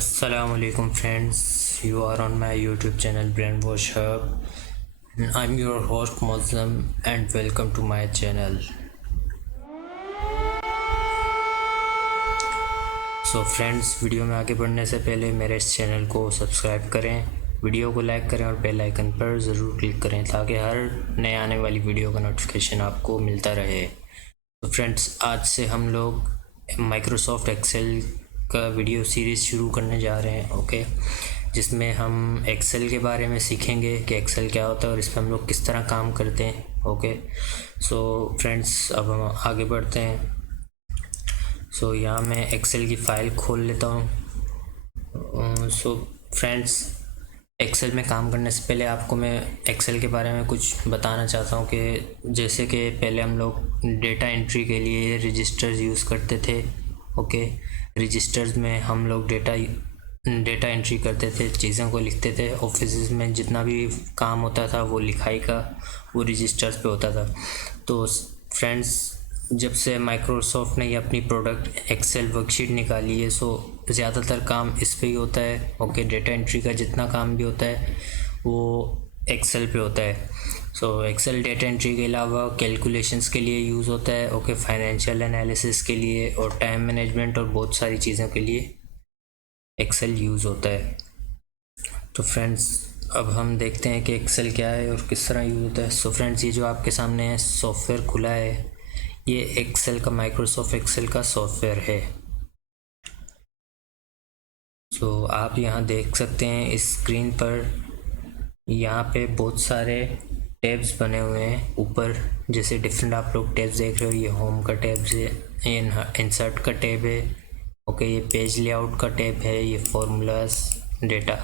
Assalamualaikum friends, you are on my YouTube channel Brainwash Hub. I'm your host Muslim and welcome to my channel. So friends, video में आगे बढ़ने से पहले मेरे इस channel को सब्सक्राइब करें, वीडियो को लाइक करें और बेल आइकन पर ज़रूर क्लिक करें ताकि हर नए आने वाली वीडियो का नोटिफिकेशन आपको मिलता रहे। तो फ्रेंड्स, आज से हम लोग माइक्रोसॉफ्ट एक्सेल का वीडियो सीरीज़ शुरू करने जा रहे हैं। ओके, जिसमें हम एक्सेल के बारे में सीखेंगे कि एक्सेल क्या होता है और इस पर हम लोग किस तरह काम करते हैं। ओके, सो फ्रेंड्स, अब हम आगे बढ़ते हैं। सो यहाँ मैं एक्सेल की फ़ाइल खोल लेता हूँ। सो फ्रेंड्स, एक्सेल में काम करने से पहले आपको मैं एक्सेल के बारे में कुछ बताना चाहता हूँ कि जैसे कि पहले हम लोग डेटा एंट्री के लिए रजिस्टर्स यूज़ करते थे। ओके, रजिस्टर्स में हम लोग डेटा एंट्री करते थे, चीज़ों को लिखते थे। ऑफिस में जितना भी काम होता था वो लिखाई का वो रजिस्टर्स पे होता था। तो फ्रेंड्स, जब से माइक्रोसॉफ्ट ने ये अपनी प्रोडक्ट एक्सेल वर्कशीट निकाली है, सो ज़्यादातर काम इस पे ही होता है। ओके, डेटा एंट्री का जितना काम भी होता है वो एक्सेल पे होता है। सो एक्सेल डेटा एंट्री के अलावा कैलकुलेशंस के लिए यूज़ होता है। ओके, फाइनेंशियल एनालिसिस के लिए और टाइम मैनेजमेंट और बहुत सारी चीज़ों के लिए एक्सेल यूज़ होता है। तो फ्रेंड्स, अब हम देखते हैं कि एक्सेल क्या है और किस तरह यूज़ होता है। सो फ्रेंड्स, ये जो आपके सामने है सॉफ्टवेयर खुला है, ये एक्सेल का माइक्रोसॉफ्ट एक्सेल का सॉफ्टवेयर है। सो आप यहाँ देख सकते हैं इस स्क्रीन पर, यहाँ पे बहुत सारे टैब्स बने हुए हैं ऊपर। जैसे डिफरेंट आप लोग टैब्स देख रहे हो, ये होम का टैब है, ये इंसर्ट का टैब है। ओके, ये पेज लेआउट का टैब है, ये फॉर्मूलाज डेटा।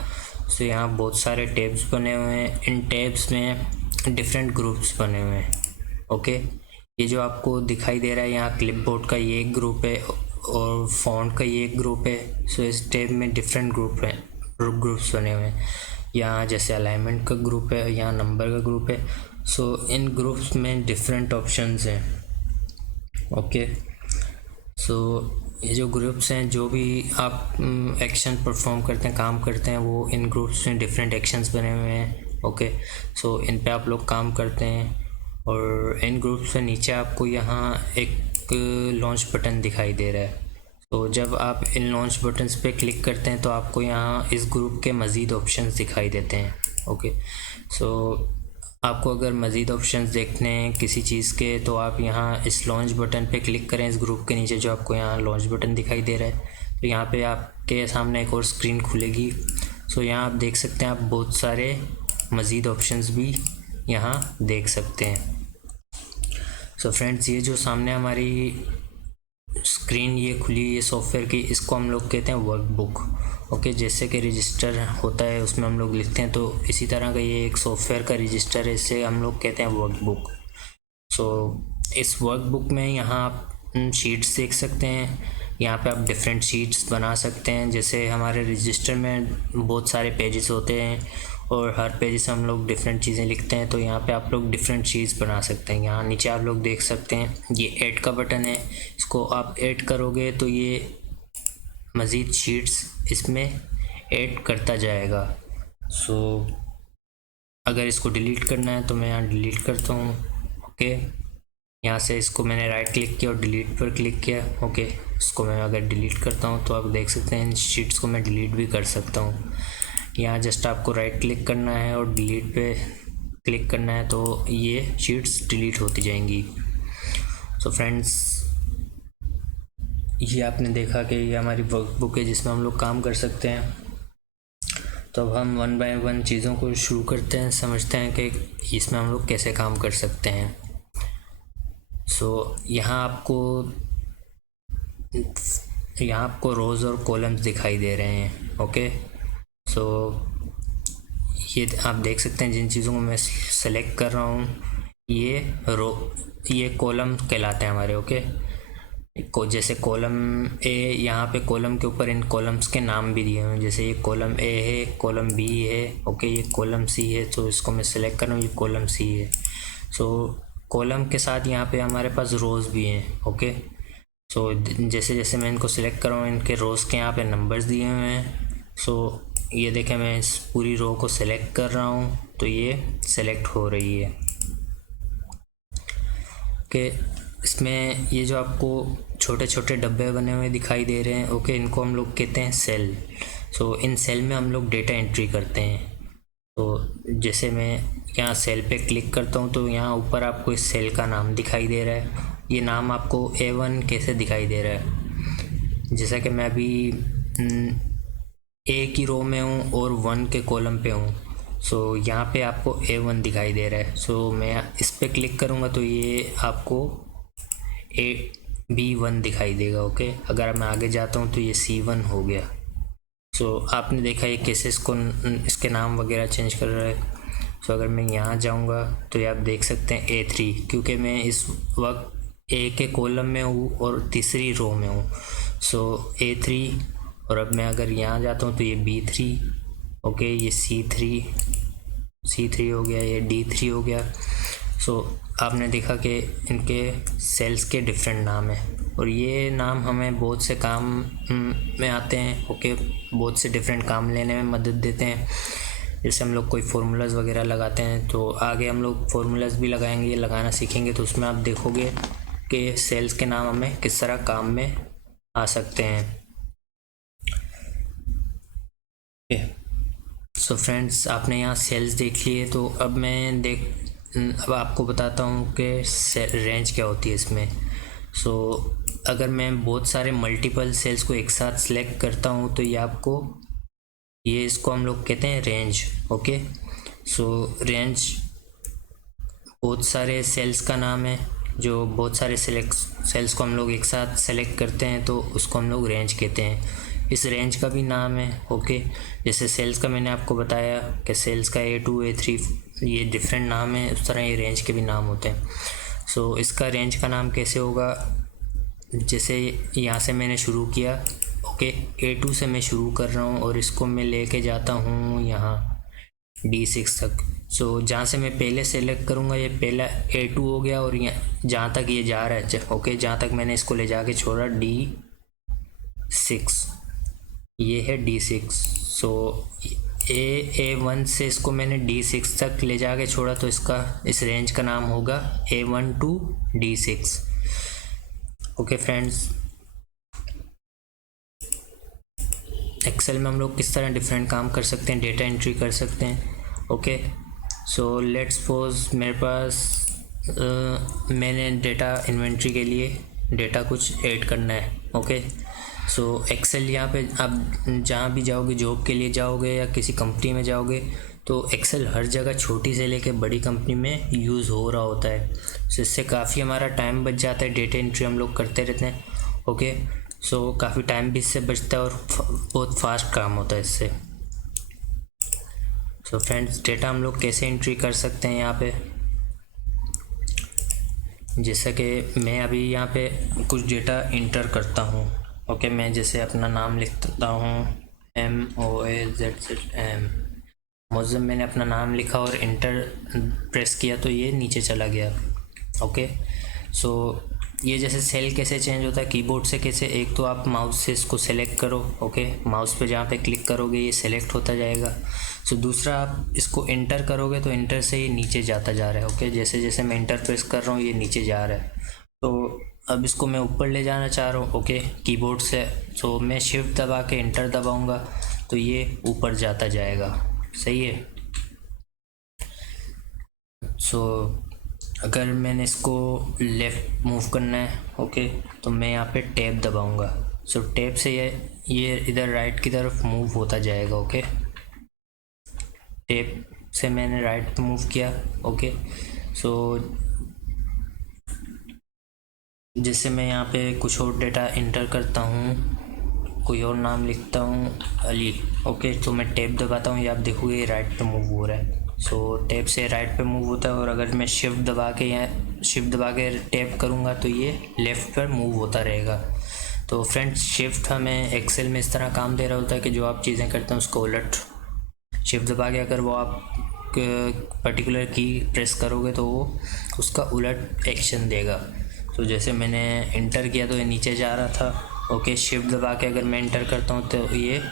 सो यहाँ बहुत सारे टैब्स बने हुए हैं। इन टैब्स में डिफरेंट ग्रुप्स बने हुए हैं। ओके, ये जो आपको दिखाई दे रहा है यहाँ क्लिपबोर्ड का ये एक ग्रुप है और फॉन्ट का ये एक ग्रुप है। सो इस टैब में डिफरेंट ग्रुप्स बने हुए हैं। यहाँ जैसे अलाइनमेंट का ग्रुप है, यहाँ नंबर का ग्रुप है। सो इन ग्रुप्स में डिफरेंट ऑप्शंस हैं। ओके, सो ये जो ग्रुप्स हैं, जो भी आप एक्शन परफॉर्म करते हैं, काम करते हैं, वो इन ग्रुप्स में डिफरेंट एक्शंस बने हुए हैं। ओके, सो इन पे आप लोग काम करते हैं और इन ग्रुप्स से नीचे आपको यहाँ एक लॉन्च बटन दिखाई दे रहा है। तो जब आप इन लॉन्च बटन्स पे क्लिक करते हैं तो आपको यहाँ इस ग्रुप के मज़ीद ऑप्शंस दिखाई देते हैं। ओके, सो आपको अगर मज़ीद ऑप्शंस देखने हैं किसी चीज़ के तो आप यहाँ इस लॉन्च बटन पे क्लिक करें, इस ग्रुप के नीचे जो आपको यहाँ लॉन्च बटन दिखाई दे रहा है। तो यहाँ पे आपके सामने एक और स्क्रीन खुलेगी। सो यहाँ आप देख सकते हैं, आप बहुत सारे मज़ीद ऑप्शंस भी यहाँ देख सकते हैं। सो फ्रेंड्स, ये जो सामने हमारी स्क्रीन ये खुली ये सॉफ्टवेयर की, इसको हम लोग कहते हैं वर्कबुक। ओके, जैसे कि रजिस्टर होता है उसमें हम लोग लिखते हैं, तो इसी तरह का ये एक सॉफ्टवेयर का रजिस्टर है, इसे हम लोग कहते हैं वर्कबुक। सो इस वर्कबुक में यहाँ आप शीट्स देख सकते हैं। यहाँ पे आप डिफरेंट शीट्स बना सकते हैं। जैसे हमारे रजिस्टर में बहुत सारे पेजेस होते हैं और हर पेज से हम लोग डिफरेंट चीज़ें लिखते हैं, तो यहाँ पे आप लोग डिफरेंट शीट्स बना सकते हैं। यहाँ नीचे आप लोग देख सकते हैं ये ऐड का बटन है, इसको आप ऐड करोगे तो ये मज़ीद शीट्स इसमें ऐड करता जाएगा। सो अगर इसको डिलीट करना है तो मैं यहाँ डिलीट करता हूँ। ओके, यहाँ से इसको मैंने राइट क्लिक किया और डिलीट पर क्लिक किया। ओके, इसको मैं अगर डिलीट करता हूँ तो आप देख सकते हैं इन शीट्स को मैं डिलीट भी कर सकता हूँ। यहाँ जस्ट आपको राइट क्लिक करना है और डिलीट पे क्लिक करना है, तो ये शीट्स डिलीट होती जाएंगी। सो फ्रेंड्स, ये आपने देखा कि ये हमारी वर्कबुक है जिसमें हम लोग काम कर सकते हैं। तो अब हम वन बाय वन चीज़ों को शुरू करते हैं, समझते हैं कि इसमें हम लोग कैसे काम कर सकते हैं। सो यहाँ आपको रोज़ और कॉलम्स दिखाई दे रहे हैं। ओके, सो ये आप देख सकते हैं जिन चीज़ों को मैं सेलेक्ट कर रहा हूँ ये कॉलम कहलाते हैं हमारे। ओके, जैसे कॉलम ए, यहाँ पे कॉलम के ऊपर इन कॉलम्स के नाम भी दिए हुए हैं। जैसे ये कॉलम ए है, कॉलम बी है। ओके, ये कॉलम सी है, तो इसको मैं सेलेक्ट कर रहा हूँ, ये कॉलम सी है। सो कॉलम के साथ यहाँ पे हमारे पास रोज़ भी हैं। ओके, सो जैसे जैसे मैं इनको सिलेक्ट कर रहा हूँ, इनके रोज़ के यहाँ पे नंबर्स दिए हुए हैं। सो ये देखें, मैं इस पूरी रो को सिलेक्ट कर रहा हूँ तो ये सिलेक्ट हो रही है। ओके, इसमें ये जो आपको छोटे छोटे डब्बे बने हुए दिखाई दे रहे हैं, ओके, इनको हम लोग कहते हैं सेल। सो इन सेल में हम लोग डेटा एंट्री करते हैं। तो जैसे मैं यहाँ सेल पे क्लिक करता हूँ तो यहाँ ऊपर आपको इस सेल का नाम दिखाई दे रहा है। ये नाम आपको A1 कैसे दिखाई दे रहा है, जैसा कि मैं अभी A की रो में हूँ और 1 के कॉलम पे हूँ। सो यहाँ पे आपको A1 दिखाई दे रहा है। सो मैं इस पर क्लिक करूँगा तो ये आपको B1 दिखाई देगा। ओके, अगर मैं आगे जाता हूँ तो ये C1 हो गया। सो आपने देखा ये कैसे इसको इसके नाम वगैरह चेंज कर रहा है। सो अगर मैं यहाँ जाऊँगा तो ये आप देख सकते हैं A3, क्योंकि मैं इस वक्त A के कॉलम में हूँ और तीसरी रो में हूँ। सो A3, और अब मैं अगर यहाँ जाता हूँ तो ये B3, ओके, ये C3 हो गया, ये D3 हो गया। सो आपने देखा कि इनके सेल्स के डिफरेंट नाम हैं और ये नाम हमें बहुत से काम में आते हैं। ओके, बहुत से डिफरेंट काम लेने में मदद देते हैं। जैसे हम लोग कोई फार्मूलाज वगैरह लगाते हैं तो आगे हम लोग फार्मूलाज भी लगाएंगे, लगाना सीखेंगे, तो उसमें आप देखोगे कि सेल्स के नाम हमें किस तरह काम में आ सकते हैं। सो फ्रेंड्स, आपने यहाँ सेल्स देख लिए, तो अब आपको बताता हूँ कि रेंज क्या होती है इसमें। सो अगर मैं बहुत सारे मल्टीपल सेल्स को एक साथ सेलेक्ट करता हूँ तो ये इसको हम लोग कहते हैं रेंज। ओके, सो रेंज बहुत सारे सेल्स का नाम है। जो बहुत सारे सेल्स को हम लोग एक साथ सेलेक्ट करते हैं तो उसको हम लोग रेंज कहते हैं। इस रेंज का भी नाम है। ओके, जैसे सेल्स का मैंने आपको बताया कि सेल्स का A2 A3 ये डिफरेंट नाम है, उस तरह ये रेंज के भी नाम होते हैं। सो इसका रेंज का नाम कैसे होगा, जैसे यहाँ से मैंने शुरू किया, ओके, A2 से मैं शुरू कर रहा हूँ और इसको मैं लेके जाता हूँ यहाँ D6 तक। सो जहाँ से मैं पहले सेलेक्ट करूँगा ये पहला A2 हो गया और यहाँ जहाँ तक ये जा रहा है, ओके, जहाँ तक मैंने इसको ले जाके छोड़ा D6, ये है D6। सो A1 से इसको मैंने D6 तक ले जाके छोड़ा तो इस रेंज का नाम होगा A1 to D6। Okay friends, Excel में हम लोग किस तरह डिफरेंट काम कर सकते हैं, डेटा एंट्री कर सकते हैं। ओके, सो लेट्स सपोज मेरे पास मैंने डेटा इन्वेंट्री के लिए डेटा कुछ ऐड करना है। ओके, सो एक्सेल यहाँ पे आप जहाँ भी जाओगे, जॉब के लिए जाओगे या किसी कंपनी में जाओगे, तो एक्सेल हर जगह छोटी से लेके बड़ी कंपनी में यूज़ हो रहा होता है। सो इससे काफ़ी हमारा टाइम बच जाता है, डेटा एंट्री हम लोग करते रहते हैं। ओके, सो काफ़ी टाइम भी इससे बचता है और बहुत फास्ट काम होता है इससे। सो फ्रेंड्स, डेटा हम लोग कैसे एंट्री कर सकते हैं यहाँ पे, जैसा कि मैं अभी यहाँ पे कुछ डेटा इंटर करता हूँ। ओके, मैं जैसे अपना नाम लिखता हूँ MOAZZM, मुज़्ज़म, मैंने अपना नाम लिखा और इंटर प्रेस किया तो ये नीचे चला गया। ओके, सो ये जैसे सेल कैसे चेंज होता है कीबोर्ड से, कैसे, एक तो आप माउस से इसको सेलेक्ट करो। ओके, माउस पे जहाँ पे क्लिक करोगे ये सेलेक्ट होता जाएगा। सो दूसरा, आप इसको इंटर करोगे तो इंटर से ये नीचे जाता जा रहा है। ओके, जैसे जैसे मैं इंटर प्रेस कर रहा हूँ ये नीचे जा रहा है। तो अब इसको मैं ऊपर ले जाना चाह रहा हूँ, ओके, कीबोर्ड से। सो मैं शिफ्ट दबा के इंटर दबाऊँगा तो ये ऊपर जाता जाएगा। सही है। सो अगर मैंने इसको लेफ़्ट मूव करना है, ओके, तो मैं यहाँ पे टैब दबाऊँगा। सो टैब से ये इधर राइट की तरफ मूव होता जाएगा। ओके, टैब से मैंने राइट मूव किया। ओके, सो जैसे मैं यहाँ पे कुछ और डेटा इंटर करता हूँ, कोई और नाम लिखता हूँ अली। ओके, तो मैं टैब दबाता हूँ, ये आप देखोगे राइट पे मूव हो रहा है। सो टैब से राइट पे मूव होता है और अगर मैं शिफ्ट दबा के टैब करूँगा तो ये लेफ़्ट पर मूव होता रहेगा। तो फ्रेंड्स, शिफ्ट हमें एक्सेल में इस तरह काम दे रहा होता है कि जो आप चीज़ें करते हैं उसको उलट, शिफ्ट दबा के अगर वो आप पर्टिकुलर की प्रेस करोगे तो वो उसका उलट एक्शन देगा। तो जैसे मैंने इंटर किया तो ये नीचे जा रहा था। ओके, शिफ्ट दबा के अगर मैं इंटर करता हूँ तो ये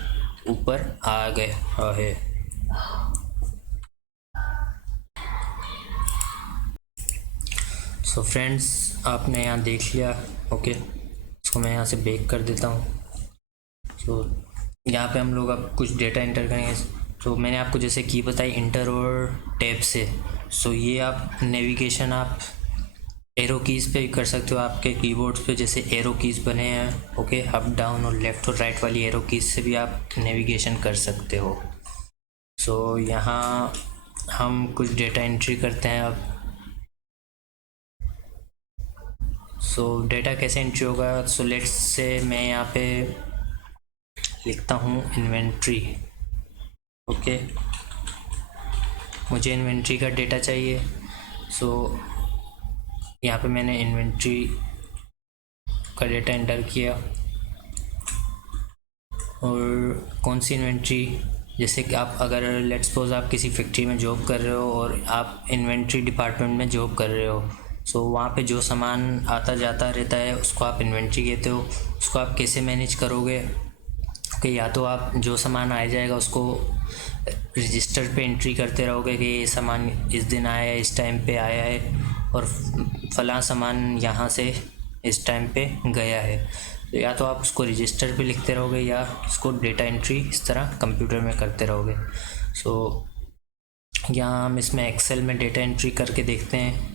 ऊपर आ गया है। सो फ्रेंड्स, आपने यहाँ देख लिया। ओके, इसको मैं यहाँ से बेक कर देता हूँ। सो यहाँ पे हम लोग अब कुछ डेटा इंटर करेंगे। तो मैंने आपको जैसे की बताई इंटर और टैब से। सो ये आप नेविगेशन आप एरो कीज़ पे कर सकते हो, आपके कीबोर्ड्स पे जैसे एरो कीज़ बने हैं। ओके, अप डाउन और लेफ़्ट और राइट वाली एरो कीज़ से भी आप नेविगेशन कर सकते हो। सो यहाँ हम कुछ डेटा एंट्री करते हैं अब। सो डेटा कैसे एंट्री होगा? सो लेट्स से मैं यहाँ पे लिखता हूँ इन्वेंट्री। ओके, मुझे इन्वेंट्री का डेटा चाहिए। सो यहाँ पे मैंने इन्वेंट्री का डेटा एंटर किया। और कौन सी इन्वेंट्री? जैसे कि आप अगर लेट्स सपोज आप किसी फैक्ट्री में जॉब कर रहे हो और आप इन्वेंट्री डिपार्टमेंट में जॉब कर रहे हो। सो वहाँ पे जो सामान आता जाता रहता है उसको आप इन्वेंट्री कहते हो। उसको आप कैसे मैनेज करोगे कि या तो आप जो सामान आ जाएगा उसको रजिस्टर पे एंट्री करते रहोगे कि ये सामान इस दिन आया है, इस टाइम पे आया है, और फलां सामान यहाँ से इस टाइम पे गया है। तो या तो आप उसको रजिस्टर पे लिखते रहोगे या उसको डेटा एंट्री इस तरह कंप्यूटर में करते रहोगे। सो यहाँ हम इसमें एक्सेल में डेटा एंट्री करके देखते हैं।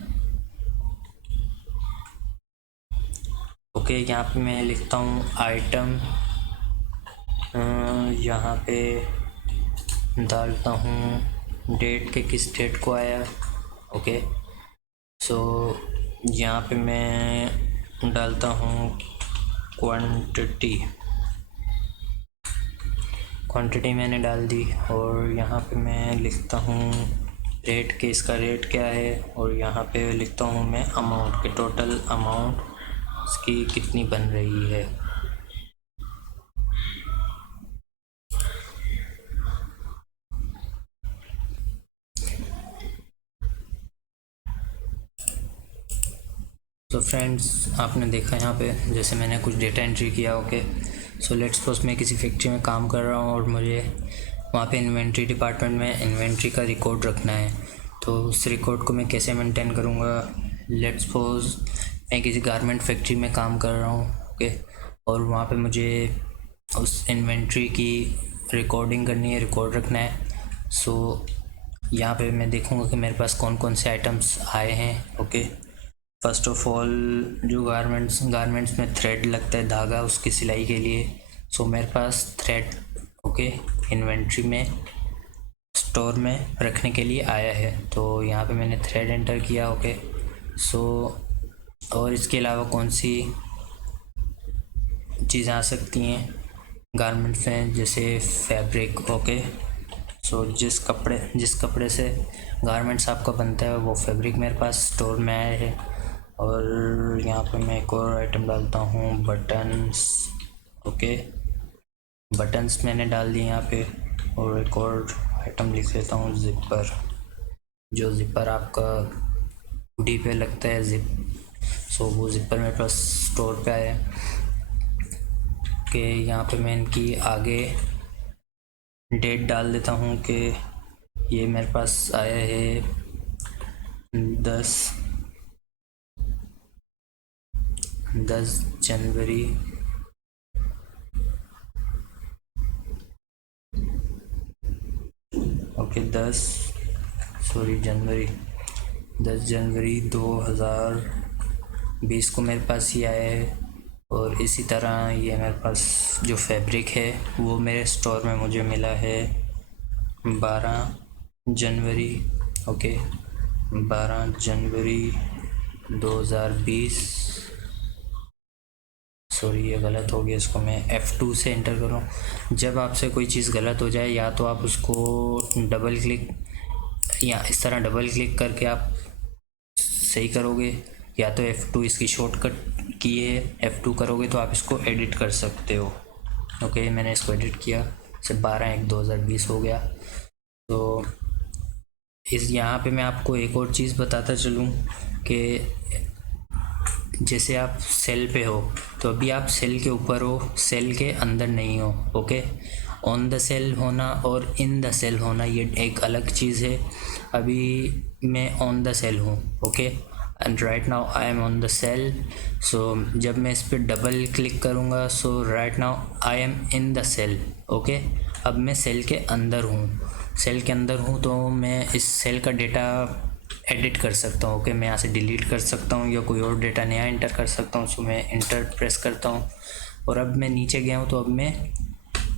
ओके, यहाँ पे मैं लिखता हूँ आइटम, यहाँ पे डालता हूँ डेट के किस डेट को आया। ओके, सो यहाँ पे मैं डालता हूँ क्वांटिटी मैंने डाल दी। और यहाँ पे मैं लिखता हूँ रेट के, इसका रेट क्या है। और यहाँ पे लिखता हूँ मैं अमाउंट के, टोटल अमाउंट इसकी कितनी बन रही है। तो फ्रेंड्स, आपने देखा यहाँ पे जैसे मैंने कुछ डेटा एंट्री किया। ओके, सो लेट्स सपोज मैं किसी फैक्ट्री में काम कर रहा हूँ और मुझे वहाँ पे इन्वेंट्री डिपार्टमेंट में इन्वेंट्री का रिकॉर्ड रखना है। तो उस रिकॉर्ड को मैं कैसे मेंटेन करूँगा? लेट्स सपोज मैं किसी गारमेंट फैक्ट्री में काम कर रहा हूँ। ओके, और वहाँ पे मुझे उस इन्वेंट्री की रिकॉर्डिंग करनी है, रिकॉर्ड रखना है। सो यहाँ पे मैं देखूँगा कि मेरे पास कौन कौन से आइटम्स आए हैं। ओके, फर्स्ट ऑफ ऑल जो गारमेंट्स में थ्रेड लगता है, धागा उसकी सिलाई के लिए। सो मेरे पास थ्रेड ओके इन्वेंट्री में स्टोर में रखने के लिए आया है। तो यहाँ पे मैंने थ्रेड एंटर किया। ओके, सो और इसके अलावा कौन सी चीज़ें आ सकती हैं गारमेंट्स में? जैसे फैब्रिक। ओके, सो जिस कपड़े से गारमेंट्स आपका बनता है वो फैब्रिक मेरे पास स्टोर में आया है। और यहाँ पे मैं एक और आइटम डालता हूँ, बटन्स। ओके, बटन्स मैंने डाल दिए यहाँ पे। और एक और आइटम लिख लेता हूँ, ज़िपर। जो ज़िपर आपका हुडी पे लगता है, ज़िप। सो वो ज़िपर मेरे पास स्टोर पे आया है। कि यहाँ पे मैं इनकी आगे डेट डाल देता हूँ कि ये मेरे पास आया है 10 जनवरी ओके 10 जनवरी 2020 को मेरे पास ये आया है। और इसी तरह ये मेरे पास जो फैब्रिक है वो मेरे स्टोर में मुझे मिला है 12 जनवरी। ओके, 12 जनवरी 2020। सॉरी, ये गलत हो गया, इसको मैं F2 से एंटर करूँ। जब आपसे कोई चीज़ गलत हो जाए या तो आप उसको डबल क्लिक या इस तरह डबल क्लिक करके आप सही करोगे, या तो F2 इसकी शॉर्टकट की है, F2 करोगे तो आप इसको एडिट कर सकते हो। ओके, मैंने इसको एडिट किया, से 12/1/2020 हो गया। तो इस यहाँ पे मैं आपको एक और चीज़ बताता चलूँ कि जैसे आप सेल पे हो तो अभी आप सेल के ऊपर हो, सेल के अंदर नहीं हो। ओके, ऑन द सेल होना और इन द सेल होना ये एक अलग चीज़ है। अभी मैं ऑन द सेल हूँ, okay, and right now I am on the cell. So जब मैं इस पर डबल क्लिक करूँगा, so right now I am in the cell, okay. अब मैं सेल के अंदर हूँ, सेल के अंदर हूँ, तो मैं इस सेल का डेटा एडिट कर सकता हूँ, ओके। मैं यहाँ से डिलीट कर सकता हूँ या कोई और डेटा नया इंटर कर सकता हूँ। सो मैं इंटर प्रेस करता हूँ और अब मैं नीचे गया हूँ, तो अब मैं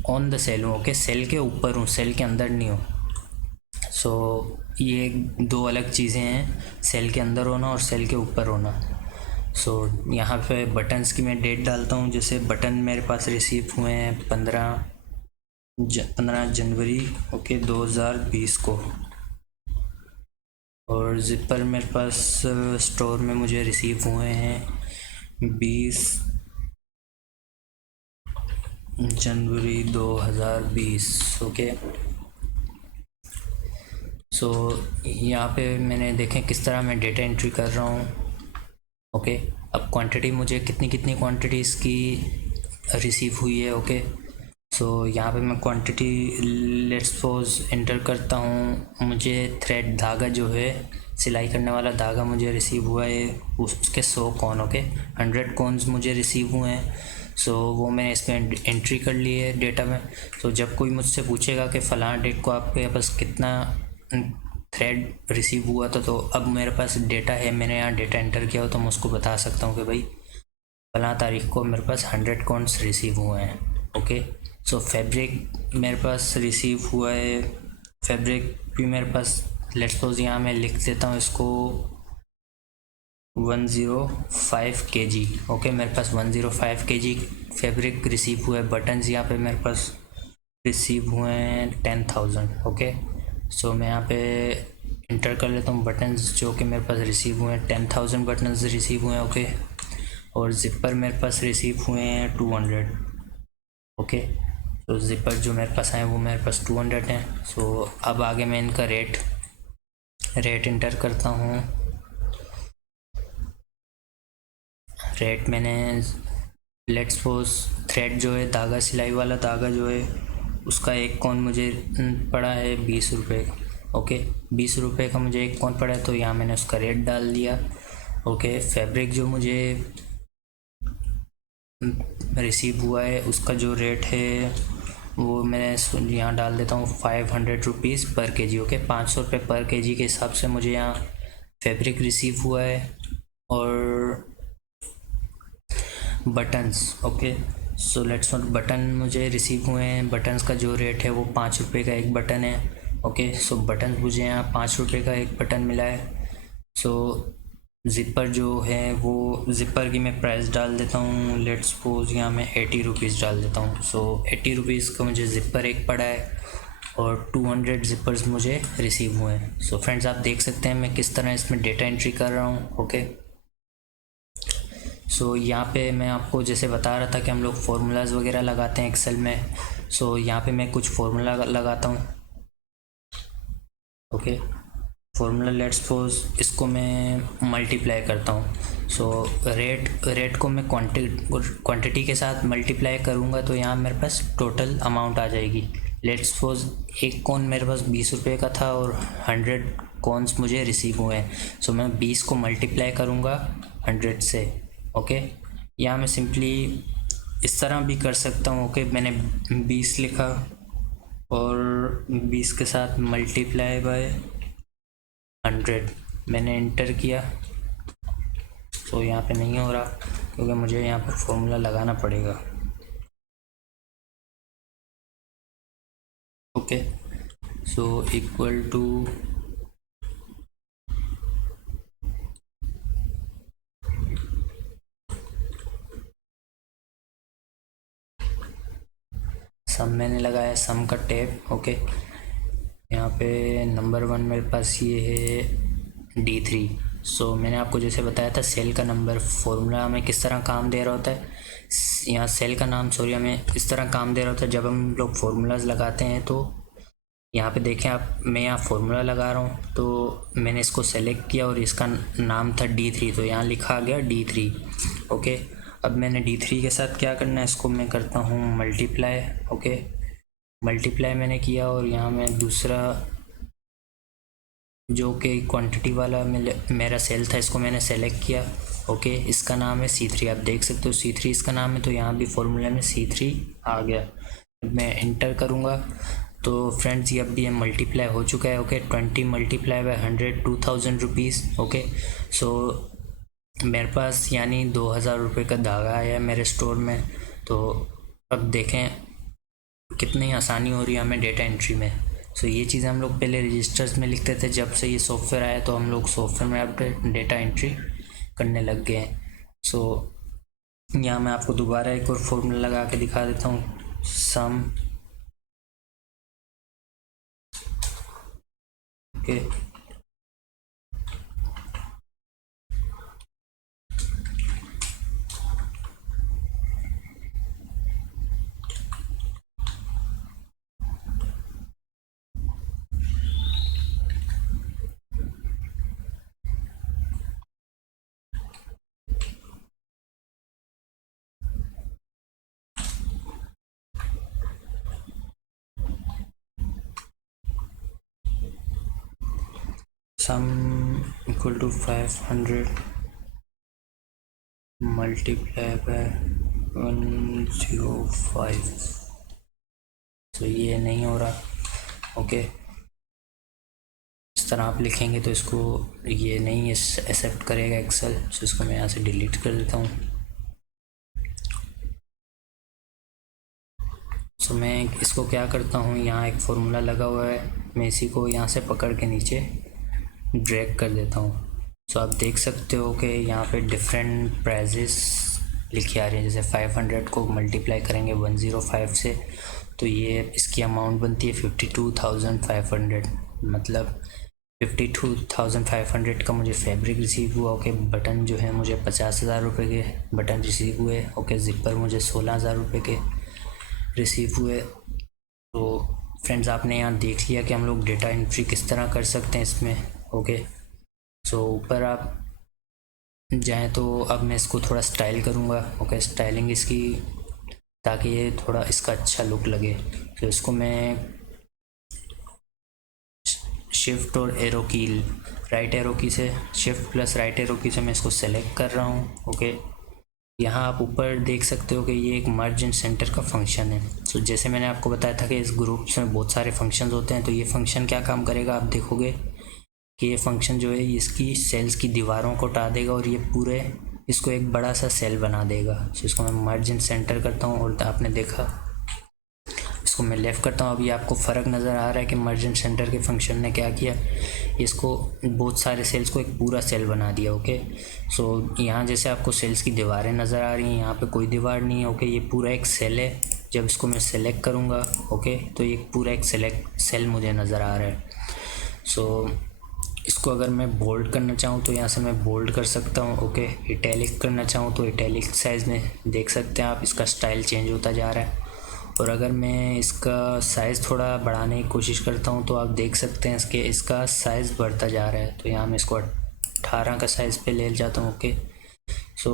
ऑन द सेल हूँ, ओके। सेल के ऊपर हूँ, सेल के अंदर नहीं हूँ। सो ये दो अलग चीज़ें हैं, सेल के अंदर होना और सेल के ऊपर होना। सो यहाँ पे बटन्स की मैं डेट डालता हूँ। जैसे बटन मेरे पास रिसीव हुए हैं 15 जनवरी, ओके, 2020 को। और ज़िपर मेरे पास स्टोर में मुझे रिसीव हुए हैं 20 जनवरी 2020, ओके। सो यहाँ पे मैंने देखें किस तरह मैं डेटा एंट्री कर रहा हूँ, ओके। अब क्वांटिटी मुझे कितनी क्वांटिटी इसकी रिसीव हुई है, ओके। सो यहाँ पे मैं क्वांटिटी लेट्स सपोज इंटर करता हूँ। मुझे थ्रेड धागा जो है, सिलाई करने वाला धागा मुझे रिसीव हुआ है, उसके 100 कौन, ओके। 100 कॉन्स मुझे रिसीव हुए हैं। सो वो मैंने इसमें एंट्री कर ली है डेटा में। तो जब कोई मुझसे पूछेगा कि फ़लाँ डेट को आपके पास कितना थ्रेड रिसीव हुआ था, तो अब मेरे पास डेटा है, मैंने यहाँ डेटा एंटर किया हो, तो मैं उसको बता सकता हूँ कि भाई फ़लाँ तारीख को मेरे पास 100 कॉन्स रिसीव हुए हैं, ओके। सो फैब्रिक मेरे पास रिसीव हुआ है, फैब्रिक भी मेरे पास लेट्स सपोज यहाँ मैं लिख देता हूँ इसको 105 kg, ओके। मेरे पास 105 kg फैब्रिक रिसीव हुआ है। बटन्स यहाँ पे मेरे पास रिसीव हुए हैं 10,000, ओके। सो मैं यहाँ पे इंटर कर लेता हूँ बटन्स जो कि मेरे पास रिसीव हुए हैं। 10,000 बटन्स रिसीव हुए हैं, ओके। और ज़िपर मेरे पास रिसीव हुए हैं 200, ओके। तो ज़िपर जो मेरे पास आए वो मेरे पास 200 हैं। सो अब आगे मैं इनका रेट इंटर करता हूँ। रेट मैंने लेट्स सपोज थ्रेड जो है, धागा सिलाई वाला धागा जो है, उसका एक कौन मुझे पड़ा है 20 रुपये, ओके। 20 रुपये का मुझे एक कौन पड़ा है, तो यहाँ मैंने उसका रेट डाल दिया, ओके। फैब्रिक जो मुझे रिसीव हुआ है उसका जो रेट है वो मैं यहाँ डाल देता हूँ 500 रुपीज़ पर केजी, ओके। 500 रुपये पर केजी के हिसाब से मुझे यहाँ फैब्रिक रिसीव हुआ है। और buttons, okay. So let's note button मुझे रिसीव हुए हैं। बटन्स का जो रेट है वो 5 रुपये का एक बटन है, ओके। सो बटन मुझे यहाँ 5 रुपये का एक बटन मिला है। सो ज़िपर जो है वो ज़िपर की मैं प्राइस डाल देता हूँ, लेट्स सपोज यहाँ मैं 80 रुपीज़ डाल देता हूँ। सो 80 रुपीज़ का मुझे ज़िपर एक पड़ा है और 200 ज़िपर्स मुझे रिसीव हुए हैं। सो फ्रेंड्स आप देख सकते हैं मैं किस तरह इसमें डेटा एंट्री कर रहा हूँ, ओके। सो यहाँ पे मैं आपको जैसे बता रहा था कि हम लोग फार्मूलाज वगैरह लगाते हैं एक्सेल में। सो यहाँ पे मैं कुछ फार्मूला लगाता हूँ, ओके। फार्मूला लेट्स सपोज इसको मैं मल्टीप्लाई करता हूँ। सो रेट को मैं क्वांटिटी के साथ मल्टीप्लाई करूँगा, तो यहाँ मेरे पास टोटल अमाउंट आ जाएगी। लेट्स सपोज एक कौन मेरे पास 20 रुपये का था और 100 कॉन्स मुझे रिसीव हुए हैं। सो मैं 20 को मल्टीप्लाई करूँगा 100 से, ओके। यहाँ मैं सिंपली इस तरह भी कर सकता हूँ, ओके। मैंने 20 लिखा और 20 के साथ मल्टीप्लाई बाय 100 मैंने इंटर किया। तो यहाँ पे नहीं हो रहा क्योंकि मुझे यहाँ पर फॉर्मूला लगाना पड़ेगा, okay. So equal to some मैंने लगाया, सम का टैब, ओके। यहाँ पे नंबर 1 मेरे पास ये है D3। सो मैंने आपको जैसे बताया था सेल का नंबर फॉर्मूला हमें किस तरह काम दे रहा होता है, यहाँ सेल का नाम सॉरी हमें इस तरह काम दे रहा होता है। जब हम लोग फार्मूलाज लगाते हैं तो यहाँ पे देखें आप, मैं यहाँ फार्मूला लगा रहा हूँ, तो मैंने इसको सेलेक्ट किया और इसका नाम था D3, तो यहाँ लिखा आ गया D3, ओके। अब मैंने D3 के साथ क्या करना है, इसको मैं करता हूँ मल्टीप्लाई, ओके। मल्टीप्लाई मैंने किया और यहाँ मैं दूसरा जो कि क्वांटिटी वाला मेरा सेल था इसको मैंने सेलेक्ट किया। ओके, इसका नाम है C3। आप देख सकते हो C3 इसका नाम है, तो यहाँ भी फॉर्मूला में C3 आ गया। मैं इंटर करूँगा तो फ्रेंड्स ये अभी मल्टीप्लाई हो चुका है। Okay, 20 multiply by 100 2000 rupees. Okay, so मेरे पास यानी 2000 रुपये का धागा आया मेरे स्टोर में। तो अब देखें कितनी आसानी हो रही है हमें डेटा एंट्री में। सो ये चीज़ हम लोग पहले रजिस्टर्स में लिखते थे, जब से ये सॉफ्टवेयर आया तो हम लोग सॉफ्टवेयर में अब डेटा एंट्री करने लग गए हैं। सो यहाँ मैं आपको दोबारा एक और फॉर्मूला लगा के दिखा देता हूँ। Sum okay, sum equal to 500 multiply by 105। तो ये नहीं हो रहा। ओके, इस तरह आप लिखेंगे तो इसको ये नहीं एक्सेप्ट करेगा एक्सेल। सो इसको मैं यहाँ से डिलीट कर देता हूँ। सो मैं इसको क्या करता हूँ, यहाँ एक फार्मूला लगा हुआ है, मैं इसी को यहाँ से पकड़ के नीचे ड्रैग कर देता हूँ। सो आप देख सकते हो कि यहाँ पे डिफरेंट प्राइजेस लिखी आ रही हैं। जैसे 500 को मल्टीप्लाई करेंगे 105 से तो ये इसकी अमाउंट बनती है 52,500। मतलब 52,500 का मुझे फैब्रिक रिसीव हुआ। ओके, बटन जो है मुझे 50,000 रुपये के बटन रिसीव हुए। ओके, ज़िपर मुझे 16,000 रुपये के रिसीव हुए। तो फ्रेंड्स आपने यहाँ देख लिया कि हम लोग डेटा एंट्री किस तरह कर सकते हैं इसमें। ओके, सो ऊपर आप जाएं तो अब मैं इसको थोड़ा स्टाइल करूँगा। ओके, स्टाइलिंग इसकी, ताकि ये थोड़ा इसका अच्छा लुक लगे। तो इसको मैं शिफ्ट और एरो की, राइट एरो की से, शिफ्ट प्लस राइट एरो की से मैं इसको सेलेक्ट कर रहा हूँ। ओके, यहाँ आप ऊपर देख सकते हो कि ये एक मर्ज इन सेंटर का फंक्शन है। सो जैसे मैंने आपको बताया था कि इस ग्रुप्स में बहुत सारे फंक्शंस होते हैं, तो ये फंक्शन क्या काम करेगा, आप देखोगे कि ये फंक्शन जो है इसकी सेल्स की दीवारों को हटा देगा और ये पूरे इसको एक बड़ा सा सेल बना देगा। सो इसको मैं मर्ज इन सेंटर करता हूँ और आपने देखा, इसको मैं लेफ़्ट करता हूँ। अभी आपको फ़र्क नज़र आ रहा है कि मर्ज इन सेंटर के फंक्शन ने क्या किया, इसको बहुत सारे सेल्स को एक पूरा सेल बना दिया। ओके, सो यहाँ जैसे आपको सेल्स की दीवारें नज़र आ रही हैं, यहाँ पे कोई दीवार नहीं है। ओके, ये पूरा एक सेल है। जब इसको मैं सेलेक्ट करूँगा ओके, तो ये पूरा एक सेल मुझे नज़र आ रहा है। सो इसको अगर मैं बोल्ड करना चाहूँ तो यहाँ से मैं बोल्ड कर सकता हूँ। ओके, इटैलिक करना चाहूँ तो इटैलिक साइज़ में देख सकते हैं आप, इसका स्टाइल चेंज होता जा रहा है। और अगर मैं इसका साइज़ थोड़ा बढ़ाने की कोशिश करता हूँ तो आप देख सकते हैं इसका साइज़ बढ़ता जा रहा है। तो यहाँ मैं इसको 18 का साइज़ पे ले जाता हूँ। ओके, सो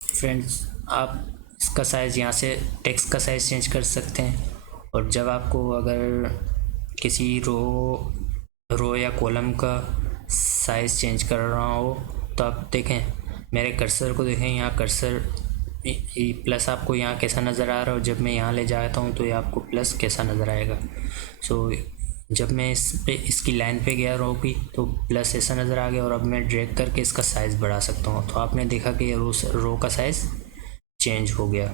फ्रेंड्स आप इसका साइज़ यहाँ से टेक्स्ट का साइज़ चेंज कर सकते हैं। और जब आपको अगर किसी रो या कॉलम का साइज़ चेंज कर रहा हो तो आप देखें, मेरे कर्सर को देखें, यहाँ कर्सर प्लस आपको यहाँ कैसा नज़र आ रहा है, और जब मैं यहाँ ले जाता हूँ तो ये आपको प्लस कैसा नज़र आएगा। सो जब मैं इसकी लाइन पे गया रो की तो प्लस ऐसा नज़र आ गया, और अब मैं ड्रैग करके इसका साइज़ बढ़ा सकता हूँ। तो आपने देखा कि रो का साइज़ चेंज हो गया।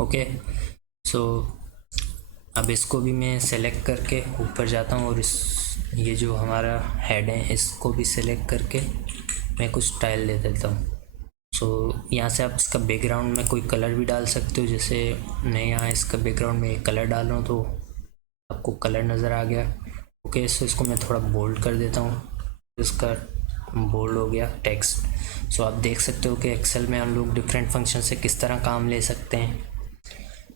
ओके, सो अब इसको भी मैं सेलेक्ट करके ऊपर जाता हूँ और ये जो हमारा हेड है इसको भी सेलेक्ट करके मैं कुछ स्टाइल दे देता हूँ। सो यहाँ से आप इसका बैकग्राउंड में कोई कलर भी डाल सकते हो। जैसे मैं यहाँ इसका बैकग्राउंड में एक कलर डाल रहा हूँ तो आपको कलर नज़र आ गया। ओके, सो इसको मैं थोड़ा बोल्ड कर देता हूँ, इसका बोल्ड हो गया टेक्स्ट। सो आप देख सकते हो कि एक्सेल में हम लोग डिफरेंट फंक्शन से किस तरह काम ले सकते हैं।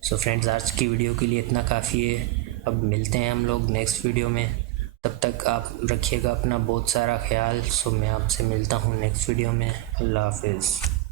सो फ्रेंड्स आज की वीडियो के लिए इतना काफ़ी है। अब मिलते हैं हम लोग नेक्स्ट वीडियो में, तब तक आप रखिएगा अपना बहुत सारा ख्याल। सो मैं आपसे मिलता हूँ नेक्स्ट वीडियो में। अल्लाह हाफिज़।